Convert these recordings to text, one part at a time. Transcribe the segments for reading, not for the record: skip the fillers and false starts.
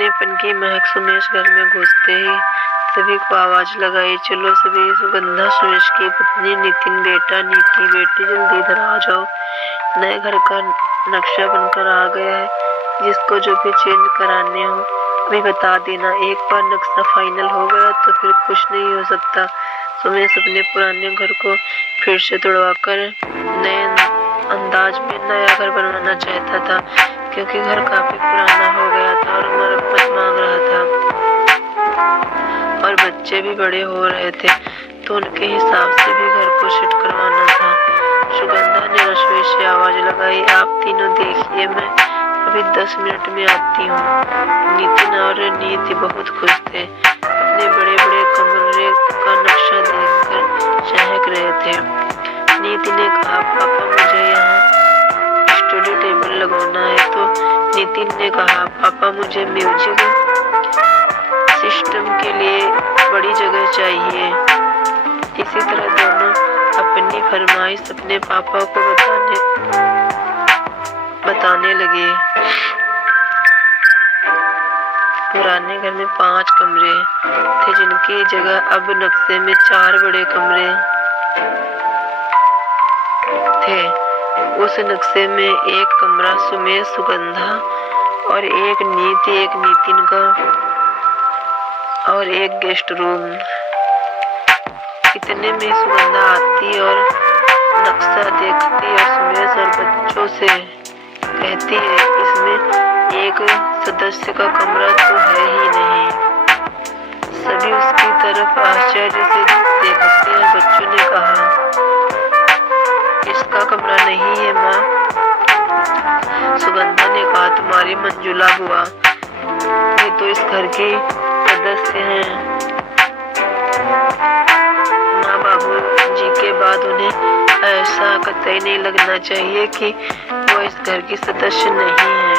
अपनेपन की महक सुमेश घर में घुसते ही सभी को आवाज लगाई, चलो सभी। सुगंधा सुमेश की पत्नी, नितिन बेटा, नीति बेटी, जल्दी इधर आ जाओ। नए घर का नक्शा बनकर आ गया है, जिसको जो भी चेंज कराने हो अभी बता देना। एक बार नक्शा फाइनल हो गया तो फिर कुछ नहीं हो सकता। सुमेश अपने पुराने घर को फिर से तोड़वाकर नए अंदाज में नया घर बनवाना चाहता था, क्योंकि घर काफी पुराना हो गया था और मरम्मत मांग रहा था और बच्चे भी बड़े हो रहे थे, तो उनके हिसाब से भी घर को शिफ्ट करवाना था। सुगंधा ने रसोई से आवाज लगाई, आप तीनों देखिए, मैं अभी 10 मिनट में आती हूँ। नितिन और नीति बहुत खुश थे, अपने बड़े बड़े कमरे का नक्शा देखकर चहक रहे थे। नीति ने कहा, पापा मुझे यहाँ स्टडी टेबल लगवाना है, तो नितिन ने कहा, पापा मुझे म्यूजिक सिस्टम के लिए बड़ी जगह चाहिए। इसी तरह दोनों अपनी फरमाइश अपने पापा को बताने लगे। पुराने घर में 5 कमरे थे, जिनकी जगह अब नक्शे में 4 बड़े कमरे थे। उस नक्शे में एक कमरा सुमेश, सुगंधा और एक नीति, एक नितिन का और एक गेस्ट रूम। इतने में सुगंधा आती और नक्शा देखती और सुमेश और बच्चों से कहती है, इसमें एक सदस्य का कमरा तो है ही नहीं। सभी उसकी तरफ आश्चर्य से देखते हैं। बच्चों ने कहा, इसका कमरा नहीं है माँ। सुगंधा ने कहा, तुम्हारी मंजुला बुआ, ये तो इस घर की सदस्य हैं। माँ बाबू जी के बाद उन्हें ऐसा कतई नहीं लगना चाहिए कि वो इस घर की सदस्य नहीं है।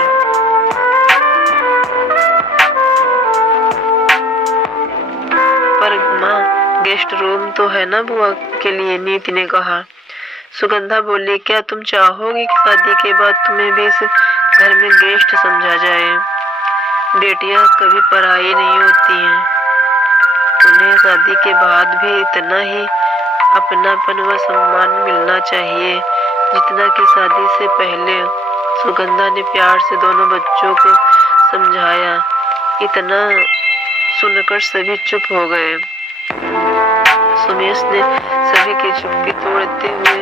पर माँ, गेस्ट रूम तो है ना बुआ के लिए, नीति ने कहा। सुगंधा बोली, क्या तुम चाहोगी कि शादी के बाद तुम्हें भी इस घर में गेस्ट समझा जाए? बेटियां कभी पराई नहीं होती हैं, उन्हें शादी के बाद भी इतना ही अपनापन व सम्मान मिलना चाहिए जितना कि शादी से पहले। सुगंधा ने प्यार से दोनों बच्चों को समझाया। इतना सुनकर सभी चुप हो गए। सुमेश ने सभी की चुप्पी तोड़ते हुए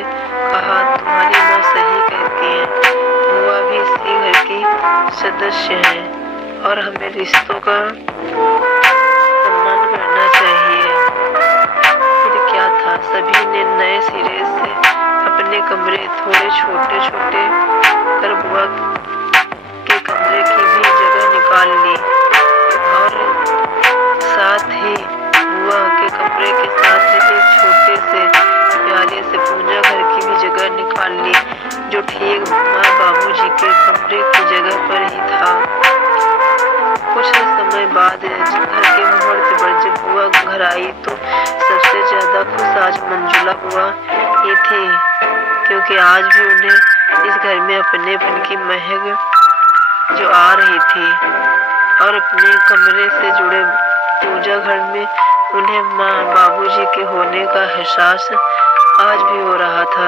कहा, तुम्हारी माँ सही कहती है, बुआ भी इसी घर की सदस्य है और हमें रिश्तों का सम्मान करना चाहिए। फिर क्या था, सभी ने नए सिरे से अपने कमरे थोड़े छोटे छोटे कर बुआ के कमरे की भी जगह निकाल ली और साथ ही बुआ के कमरे के साथ एक छोटे से प्याले से पूजा घर की भी जगह निकाल ली, जो ठीक माँ बाबूजी के कमरे की जगह पर ही था। कुछ समय बाद घर के मुहूर्त पर जब बुआ घर आई तो सबसे ज्यादा खुश आज मंजुला बुआ ही थी, क्योंकि आज भी उन्हें इस घर में अपनेपन की महक जो आ रही थी और अपने कमरे से जुड़े पूजा घर में उन्हें माँ बाबूजी के होने का एहसास आज भी हो रहा था।